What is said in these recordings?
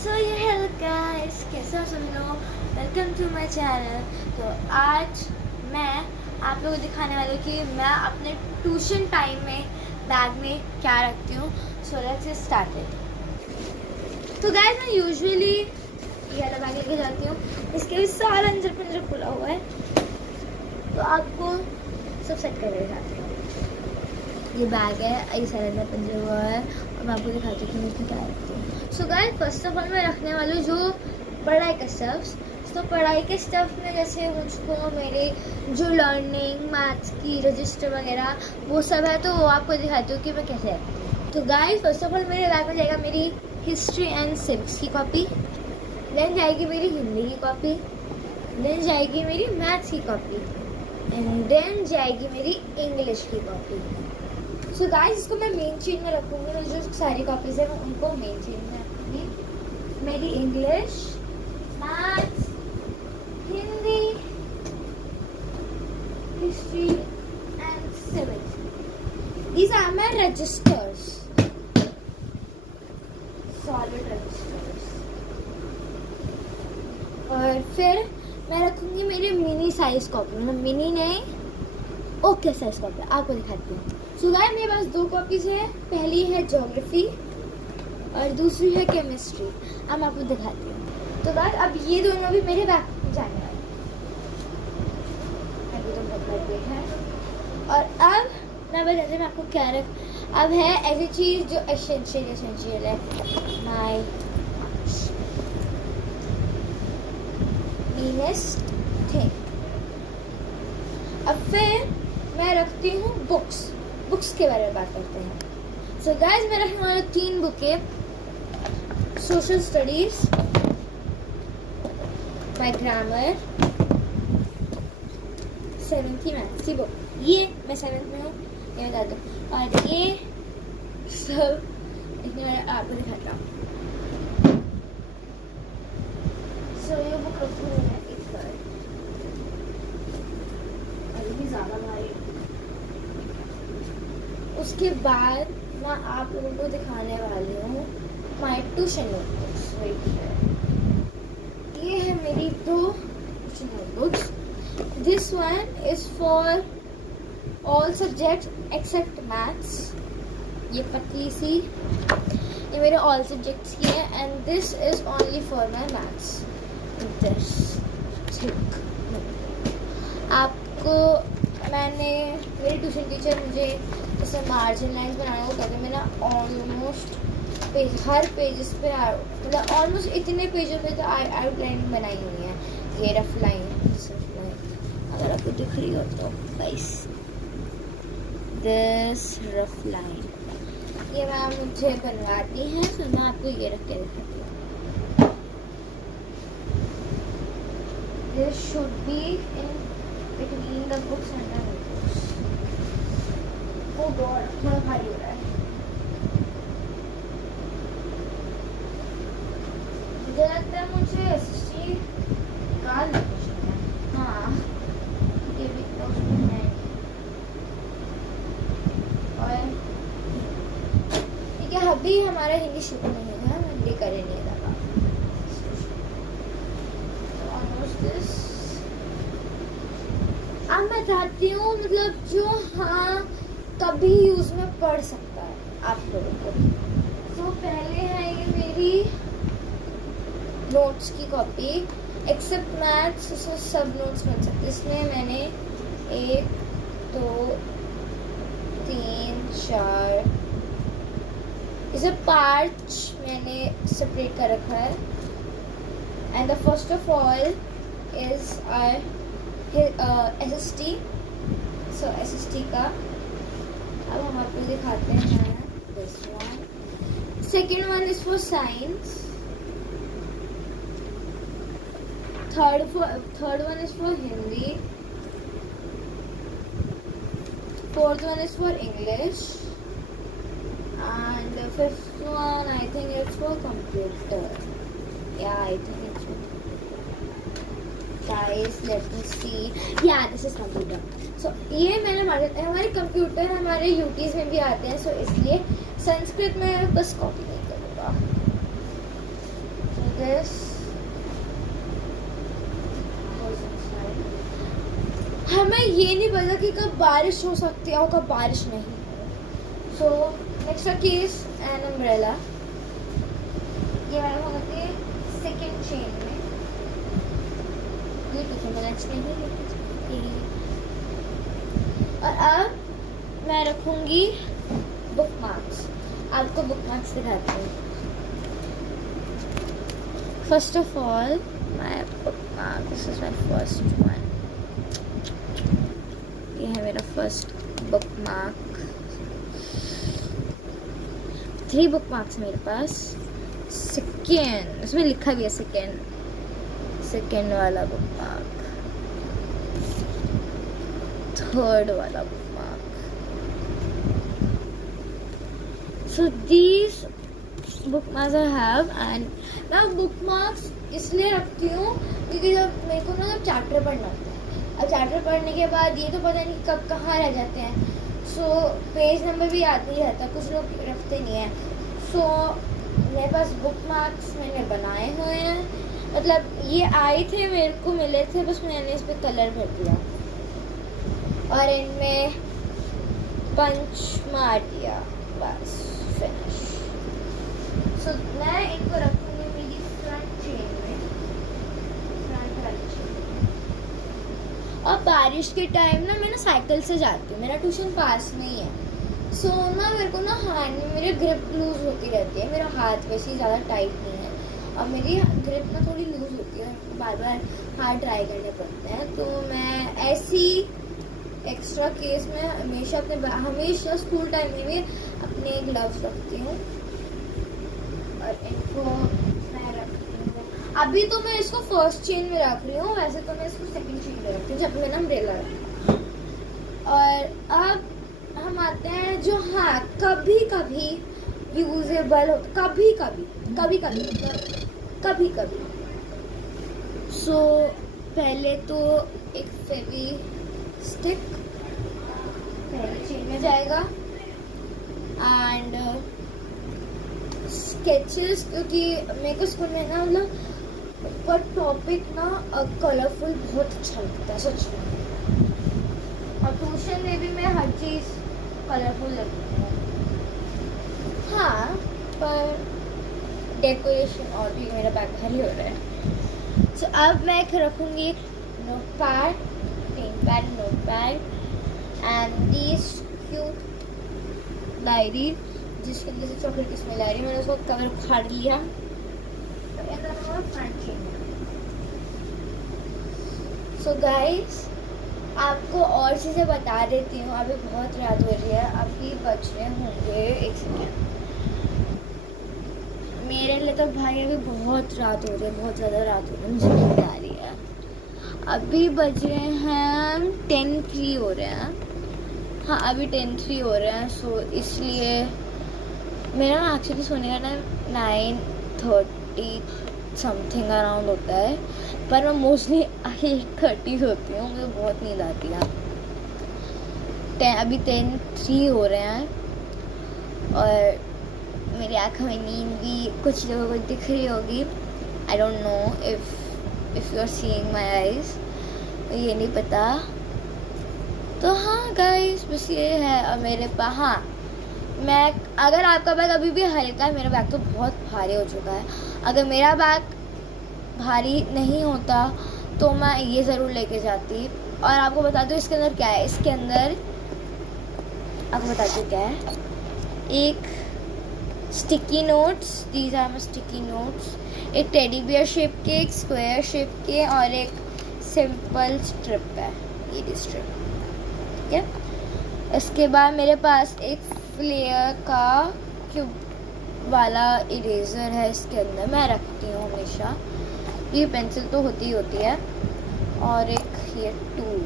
सो ये hello guys, कैसे हो सब लोग। Welcome to my channel. तो आज मैं आप लोगों को दिखाने वाली हूँ कि मैं अपने ट्यूशन टाइम में बैग में क्या रखती हूँ। So let's get started. तो गाइस मैं यूजुअली ये वाला बैग लेके जाती हूँ। इसके भी सारा अंदर पंजर खुला हुआ है, तो आपको सब सेट कर जाती हूँ। ये बैग है, ये सारा अंदर पंजर हुआ है और मैं आपको दिखाती हूँ कि मैं इसमें क्या रखती हूँ। So guys first of all मैं रखने वाली हूँ जो पढ़ाई का स्टफ्स। तो पढ़ाई के स्टफ में जैसे मुझको मेरे जो लर्निंग मैथ्स की रजिस्टर वगैरह वो सब है, तो वो आपको दिखाती हूँ कि मैं कैसे रखती हूँ। तो गाइस फर्स्ट ऑफ ऑल मेरे बैग में जाएगा मेरी हिस्ट्री एंड सिविक्स की कॉपी, देन जाएगी मेरी हिंदी की कॉपी, देन जाएगी मेरी मैथ्स की कॉपी एंड देन जाएगी मेरी इंग्लिश की कॉपी। सो गाइस इसको मैं मेन चेन में रखूँगी। मेरी जो सारी कॉपीज है मैं उनको मेन चेन में रखूँगी। मेरी English, maths, Hindi, history and civics, these are my registers, solid registers। और फिर मैं रखूँगी मेरी मिनी साइज कॉपी, मतलब मिनी नहीं ओके साइज कॉपी, आपको दिखाती हूँ। सो गाइस मेरे पास दो कॉपीज है, पहली है ज्योग्राफी और दूसरी है केमिस्ट्री। अब मैं आपको दिखाती हूँ। तो गाइस अब ये दोनों भी मेरे बैग में जाने वाले अभी तो बहुत बड़े हैं। और अब मैं बताती हूँ आपको क्या रख। अब है ऐसी चीज जो एसेंशियल है, माय मीनेस्ट थिंग। अब फिर मैं रखती हूँ बुक्स के बारे में बात करते हैं। सो गाइस मैं रखने वाली 3 बुकें, social studies, my grammar, 7th की मैथ्स की बुक। ये मैं 7th में हूँ, ये बता दूँ। और ये सब इसमें आपको दिखाता हूँ। सो ये बुक रखी हुई है इस पर, अभी भी ज़्यादा भारी। उसके बाद मैं आप लोगों को दिखाने वाली हूँ माय ट्यूशन नोटबुक्स। ये है मेरी 2 tuition notebooks. This one is for all subjects except maths, ये पतली सी, ये मेरे ऑल सब्जेक्ट्स की है। And this is only for my maths. This आपको मेरी ट्यूशन टीचर मुझे जैसे मार्जिन लाइन बनाने को कहते हैं। मैंने ऑलमोस्ट हर पेजेस पे मतलब ऑलमोस्ट इतने पेजों पे तो आउटलाइन बनाई हुई है। ये रफ लाइन अगर आपको दिख रही हो तो गाइस, दिस रफ लाइन ये मैम मुझे बनवाती हैं, तो मैं आपको ये रख के दिखाती हूँ। This should be in between the books and the notebooks. Oh God थोड़ा भारी हो रहा है। मुझे लगता है मुझे एसएसटी निकाल लेना चाहिए। हाँ ये भी तो उसमें है। और ठीक है, अभी हमारा हिंदी शुरू नहीं है, हम हिंदी करे नहीं लगा। ऑलमोस्ट दिस अब मैं चाहती हूँ मतलब जो हाँ कभी यूज में पड़ सकता है आप लोगों को। तो पहले है ये मेरी नोट्स की कॉपी, एक्सेप्ट मैथ्स, उसमें सब नोट्स बन सकते। इसमें मैंने 1 2 3 4 इसे पार्ट्स मैंने सेपरेट कर रखा है। And the first of all is SST. So SST का अब हम आपको दिखाते हैं। This one, second one is for science, third one is for Hindi, fourth one is for English and fifth one I think it's for computer. या I think it's for guys let me see, yeah this is computer। so ये मैंने हमारे computer हमारे UTs में भी आते हैं, सो इसलिए संस्कृत में बस कॉपी नहीं करूँगा। दिस हमें ये नहीं पता कि कब बारिश हो सकती है और कब बारिश नहीं हो। So next case an umbrella, ये मैंने होती है सेकेंड चेन में, ये ठीक है मैंने नहीं। और अब मैं रखूंगी बुक मार्क्स, आपको बुक मार्क्स दिखाती हूँ। First of all my book mark, this is my first one, ये है मेरा first book mark. 3 book marks मेरे पास। सेकेंड, उसमें लिखा भी है सेकेंड वाला बुक मार्क, थर्ड वाला book mark. So these book marks I have, and मैं बुक मार्क्स इसलिए रखती हूँ क्योंकि जब मेरे को ना जब चैप्टर पढ़ना होता है, अब चैप्टर पढ़ने के बाद ये तो पता नहीं कब कहाँ रह जाते हैं। सो पेज नंबर भी याद नहीं रहता, कुछ लोग रखते नहीं हैं। सो मेरे पास बुक मार्क्स मैंने बनाए हुए हैं, मतलब ये आए थे मेरे को मिले थे, बस मैंने इस पर कलर भर दिया और इनमें पंच मार दिया, बस फिनिश। सो मैं इनको रखूँगी मेरी फ्रंट चेन में, फ्रंट वाली चेन। और बारिश के टाइम ना मैं ना साइकिल से जाती हूँ, मेरा ट्यूशन पास में ही है। सो ना मेरे को ना हैंड में मेरी ग्रिप लूज होती रहती है, मेरा हाथ वैसे ही ज़्यादा टाइट नहीं है और मेरी ग्रिप ना थोड़ी लूज होती है, बार बार हाथ ड्राई करने पड़ते हैं। तो मैं ऐसी एक्स्ट्रा केस में हमेशा स्कूल टाइम में भी अपने ग्लव्स रखती हूँ और इनको मैं रखती हूँ। अभी तो मैं इसको फर्स्ट चेन में रख रही हूँ, वैसे तो मैं इसको सेकंड चेन में रखती हूँ जब मैंने अम्ब्रेला रखा। और अब हम आते हैं जो हाँ कभी कभी यूजेबल हो, कभी कभी। सो पहले तो एक फेवी स्टिक पहले चेन में जाएगा, एंड स्केचेस, क्योंकि मेरे को स्कूल में ना मतलब पर टॉपिक ना कलरफुल बहुत अच्छा लगता है सच में, और ट्यूशन में भी मैं हर चीज़ कलरफुल लगती है। हाँ पर डेकोरेशन और भी मेरा बैग भारी हो रहा है। सो अब मैं रखूँगी notepad, pen pad, notepad and this cute diary जिसके अंदर से चॉकलेट की स्मेल आ रही है। मैंने उसको कवर उखाड़ लिया फ्रंट चेन। सो गाइस आपको और चीज़ें बता देती हूँ, अभी बहुत रात हो रही है, अभी बज रहे होंगे, एक सेकेंड, मेरे लिए तो भाई अभी बहुत रात हो रही है, बहुत ज़्यादा रात हो रही है, मुझे नींद आ रही है। अभी बज रहे हैं 10:03 हो रहे हैं, हाँ अभी 10:03 हो रहे हैं। सो इसलिए मेरा ना एक्चुअली सोने का टाइम 9:30 समथिंग अराउंड होता है, पर मैं मोस्टली 8:30 सोती हूँ, मुझे बहुत नींद आती है। अभी 10:03 हो रहे हैं और मेरी आँखों में नींद भी कुछ लोगों को दिख रही होगी। I don't know if you are seeing my eyes, ये नहीं पता। तो हाँ गाइस बस ये है। और मेरे पास हाँ मैं, अगर आपका बैग अभी भी हल्का है, मेरा बैग तो बहुत भारी हो चुका है, अगर मेरा बैग भारी नहीं होता तो मैं ये ज़रूर लेके जाती। और आपको बता दूँ इसके अंदर क्या है, इसके अंदर आपको बताती हूँ क्या है, एक sticky notes, these are my sticky notes, एक टेडी बियर शेप के, एक स्क्वायर शेप के और एक सिंपल स्ट्रिप है, ये स्ट्रिप, ठीक है। इसके बाद मेरे पास एक फ्लेयर का क्यूब वाला इरेज़र है, इसके अंदर मैं रखती हूँ हमेशा, ये पेंसिल तो होती है। और एक ये टूल,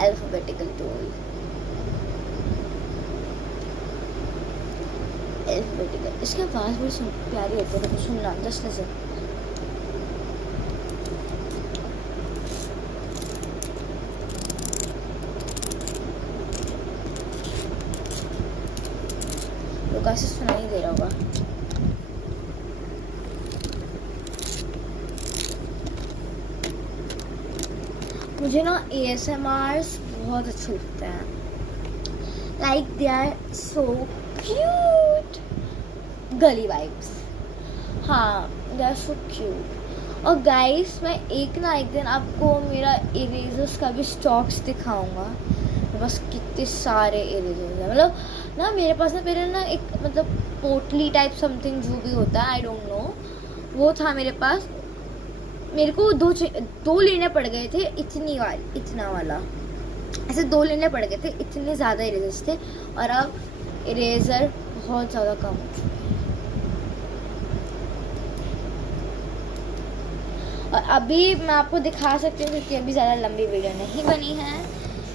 अल्फ़ाबेटिकल टूल, अल्फ़ाबेटिकल, इसके आवाज़ बड़ी प्यारी होती है, तो सुनना जस्ट लिसन। लोग ऐसे सुनाई दे रहा होगा। मुझे ना ASMRs बहुत अच्छे लगते हैं, like they are so cute, गली वाइब्स, हाँ दे आर सो क्यूट। और गाइस मैं एक दिन आपको मेरा इरेजर्स का भी स्टॉक्स दिखाऊंगा। मेरे पास कितने सारे इरेजर्स हैं, मतलब ना मेरे पास ना पहले ना एक मतलब पोटली टाइप समथिंग जो भी होता है, आई डोंट नो, वो था मेरे पास। मेरे को दो लेने पड़ गए थे, इतना वाला, ऐसे 2 लेने पड़ गए थे, इतने ज़्यादा इरेजर्स थे। और अब इरेजर बहुत ज़्यादा कम हो चुके हैं। और अभी मैं आपको दिखा सकती हूँ क्योंकि अभी ज़्यादा लंबी वीडियो नहीं बनी है,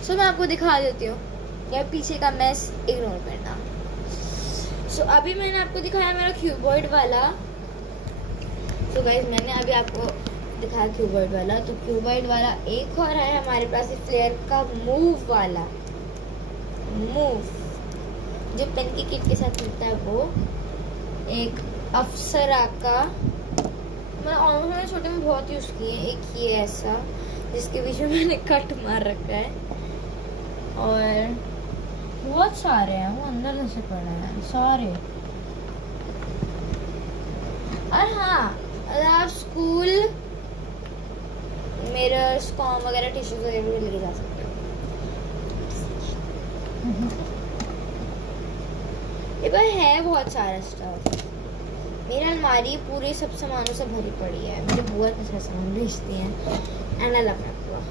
सो मैं आपको दिखा देती हूँ। या पीछे का मैस इग्नोर करना। सो अभी मैंने आपको दिखाया मेरा क्यूबॉइड वाला। सो गाइस मैंने अभी आपको दिखाया क्यूबॉइड वाला, तो क्यूबॉइड वाला एक और है हमारे पास, फ्लेयर का मूव वाला, मूव जो पेन की किट के साथ मिलता है, वो एक अप्सरा का, मैंने ऑलमोस्ट मैंने छोटे में बहुत यूज़ किए। एक ये ऐसा जिसके बीच में मैंने कट मार रखा है, और बहुत सारे हैं, वो अंदर से पड़े हैं सारे। और हाँ, अगर आप स्कूल मिरर्स, कॉम वगैरह, टिश्यूज वगैरह भी लेके जा सकते हो। ये पर है बहुत सारा स्टफ। मेरी अलमारी पूरे सब सामानों से भरी पड़ी है। मेरी बुआ के साथ सामान भेजती हैं, एंड आई लव माय बुआ।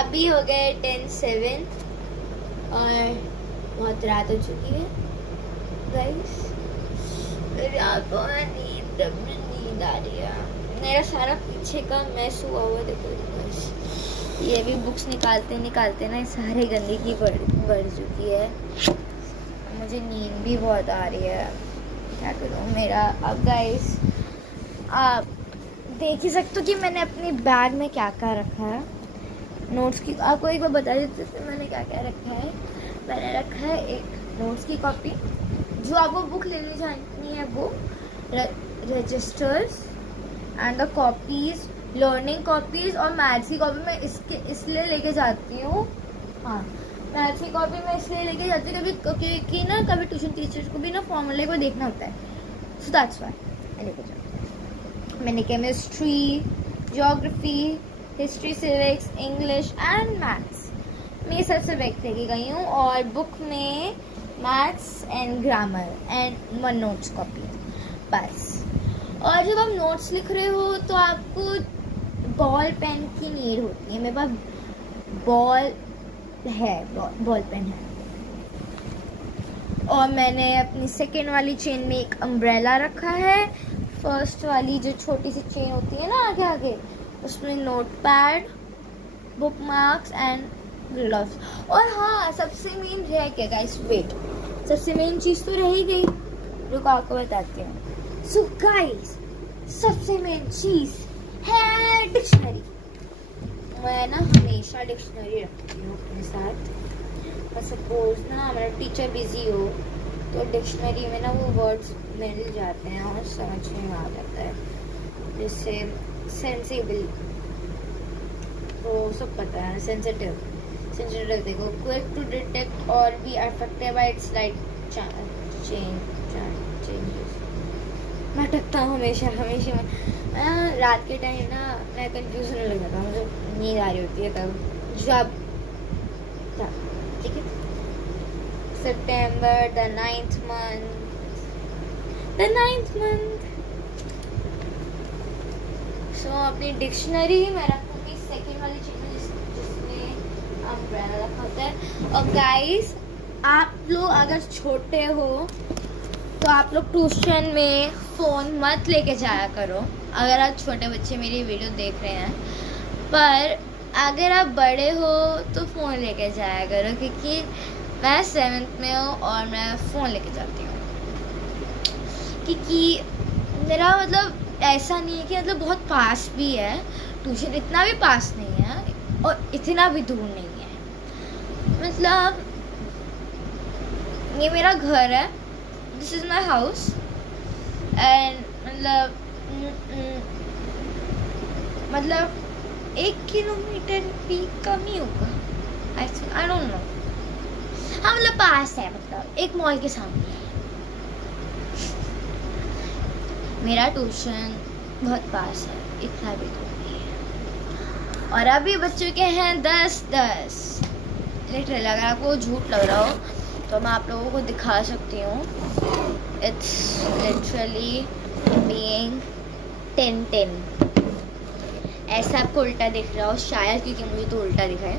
अभी हो गए 10:07 और बहुत रात हो चुकी है गाइस। मेरी आंखों में नींद आ रही है। मेरा सारा पीछे का मैस हुआ हुआ देखो बस। ये भी बुक्स निकालते ना सारे गंदगी बढ़ चुकी है। मुझे नींद भी बहुत आ रही है, क्या करूँ मेरा। अब गाइस आप देख ही सकते हो कि मैंने अपनी बैग में क्या क्या रखा है। नोट्स की आपको एक बार बता देते थे मैंने क्या क्या रखा है। मैंने रखा है एक नोट्स की कॉपी, जो आपको बुक लेने जानी है वो, registers and the copies, learning copies, और मैथ्स की कॉपी मैं इसलिए लेके जाती हूँ। हाँ, मैथ्स की कॉपी मैं इसलिए लेके जाती हूँ क्योंकि ना कभी ट्यूशन टीचर्स को भी ना फॉर्मूले को देखना होता है, सो दैट्स व्हाई मैं लेके जाती हूँ। मैंने chemistry, geography, history, civics, English and maths मैं सबसे बैक लेके गई हूँ, और बुक में maths and grammar and 1 notes copy बस। और जब आप नोट्स लिख रहे हो तो आपको बॉल पेन की नीड होती है। मेरे पास बॉल पेन है। और मैंने अपनी सेकेंड वाली चेन में एक अम्ब्रेला रखा है। फर्स्ट वाली जो छोटी सी चेन होती है ना आगे उसमें note pad, book marks and gloves. और हाँ, सबसे मेन रह गया गाइस, वेट, सबसे मेन चीज़ तो रह ही गई, रुको आपको बताती हूँ। सो गाइस सबसे मेन चीज़ है डिक्शनरी। मैं ना हमेशा डिक्शनरी रखती हूँ अपने साथ। और सपोज ना मेरा टीचर बिजी हो तो डिक्शनरी में ना वो वर्ड्स मिल जाते हैं और समझ में आ जाता है। जैसे सेंसिबल, वो सब पता है। सेंसिटिव देखो, क्विक टू डिटेक्ट और be affected by its light changes. मैं टकता हूँ हमेशा मैं रात के टाइम ना मैं कंफ्यूज होने लग जाता हूँ, मुझे नींद आ रही होती है तब। जब ठीक है, सितंबर द 9th month। सो अपनी डिक्शनरी मैं रखूँगी सेकेंड वाली चीज़ में जिसमें अम्ब्रेला रखा होता है। और गाइस आप लोग अगर छोटे हो तो आप लोग ट्यूशन में फ़ोन मत लेके जाया करो, अगर आप छोटे बच्चे मेरी वीडियो देख रहे हैं। पर अगर आप बड़े हो तो फ़ोन लेके जाया करो, क्योंकि मैं 7th में हूँ और मैं फ़ोन लेके जाती हूँ। क्योंकि मेरा मतलब ऐसा नहीं है कि मतलब बहुत पास भी है ट्यूशन, इतना भी पास नहीं है और इतना भी दूर नहीं है। मतलब ये मेरा घर है, this is my house, and मतलब 1 किलोमीटर भी कम ही होगा, आई डोंट नो। हाँ मतलब पास है, मतलब एक मॉल के सामने है मेरा ट्यूशन, बहुत पास है, इतना भी दूर नहीं है। और अभी बज चुके हैं 10:10। लिटरली अगर आपको झूठ लग रहा हो तो मैं आप लोगों को दिखा सकती हूँ। It's literally being 10:10। ऐसा आपको उल्टा दिख रहा हो शायद, क्योंकि मुझे तो उल्टा दिखा है।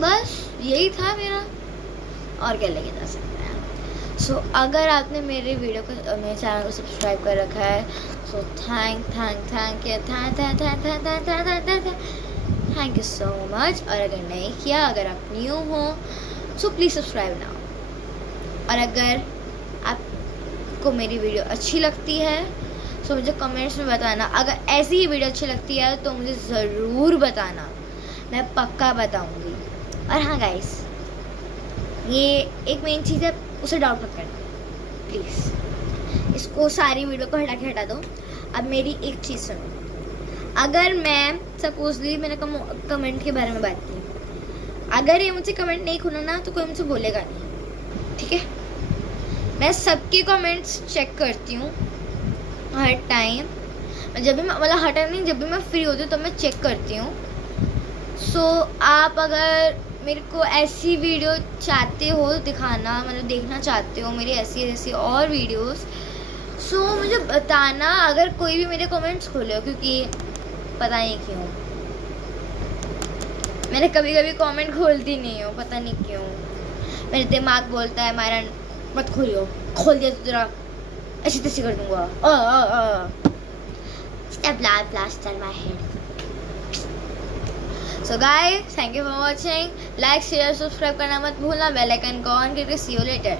बस यही था मेरा, और क्या लेके जा सकते हैं। सो अगर आपने मेरे वीडियो को, मेरे चैनल को सब्सक्राइब कर रखा है, so thank you so much. और अगर नहीं किया, अगर आप न्यू हो, सो प्लीज़ सब्सक्राइब नाउ। और अगर आपको मेरी वीडियो अच्छी लगती है सो मुझे कमेंट्स में बताना। अगर ऐसी ही वीडियो अच्छी लगती है तो मुझे ज़रूर बताना, मैं पक्का बताऊंगी। और हाँ गाइस, ये एक मेन चीज़ है, उसे डाउट मत करना प्लीज़। इसको सारी वीडियो को हटा के हटा दो। अब मेरी एक चीज़ सुनो, अगर मैं सपोजली मैंने कमेंट के बारे में बात की, अगर ये मुझसे कमेंट नहीं खुला ना तो कोई मुझसे बोलेगा नहीं, ठीक है। मैं सबके कमेंट्स चेक करती हूँ हर टाइम, जब भी मैं, मतलब हर टाइम नहीं, जब भी मैं फ्री होती हूँ तो मैं चेक करती हूँ। सो आप अगर मेरे को ऐसी वीडियो चाहते हो दिखाना, मतलब देखना चाहते हो मेरी ऐसी और वीडियोस, सो मुझे बताना। अगर कोई भी मेरे कमेंट्स खोले हो, क्योंकि पता नहीं क्यों मैंने कभी कभी कमेंट खोलती नहीं हूँ, पता नहीं क्यों। मेरे दिमाग बोलता है मायरा मत खोलियो, खोल दिया तो तेरा ऐसी तैसी कर दूंगा। blast on my head. So guys, thank you for watching. Like, share, subscribe करना मत भूलना, बेल आइकन को ऑन करके see you later.